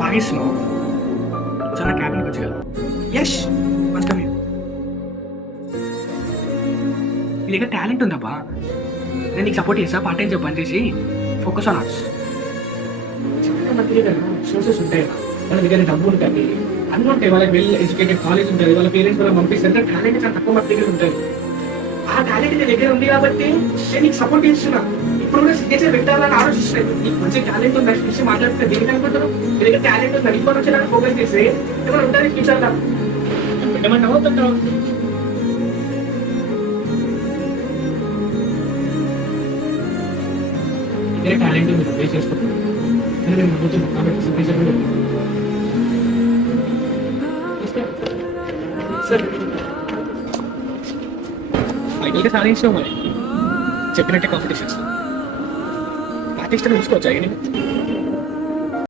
బాగా ఇస్తున్నావు. ఒకసారి నా క్యాబిన్కి వచ్చి కదా. యష్ మంచిగా మీరు నీ దగ్గర టాలెంట్ ఉందబ్బా. నేను నీకు సపోర్ట్ చేస్తా. పార్ట్ టైం జాబ్ పని చేసి ఫోకస్ ఆన్ ఆర్ట్స్. చాలా మంది దగ్గర సోర్సెస్ ఉంటాయి. వాళ్ళ దగ్గర డబ్బు ఉంటుంది, అన్నీ ఉంటాయి. వాళ్ళకి వెల్ ఎడ్యుకేటెడ్ కాలేజ్ ఉంటుంది, వాళ్ళ పేరెంట్స్ వాళ్ళకి పంపిస్తారు. టాలెంట్ చాలా తక్కువ మంది దగ్గర ఉంటుంది. ఆ టాలెంట్ నీ దగ్గర ఉంది కాబట్టి నేను నీకు సపోర్ట్ చేస్తున్నా. ఇప్పుడు కూడా సిగ్నేచర్ పెట్టాలని ఆలోచిస్తున్నాను. నీకు మంచి టాలెంట్ ఉంది విషయం మాట్లాడితే దేనికి అనుకుంటారు? మీ దగ్గర టాలెంట్ ఉంది, ఇప్పుడు వచ్చి ఫోకస్ చేస్తే ఏమైనా ఉంటుంది ఫ్యూచర్లో. పెట్టమంటావా వద్దంటావా? ఇదే టాలెంట్ మీరు బేస్ చేసుకుంటారు. నేను నమ్ముతున్నాను కాబట్టి సిగ్నేచర్ కూడా ఫైనల్గా సాధించావు మరి చెప్పినట్టే కాంపిటీషన్స్ ఆర్టిస్ట్ చూసుకోవచ్చా?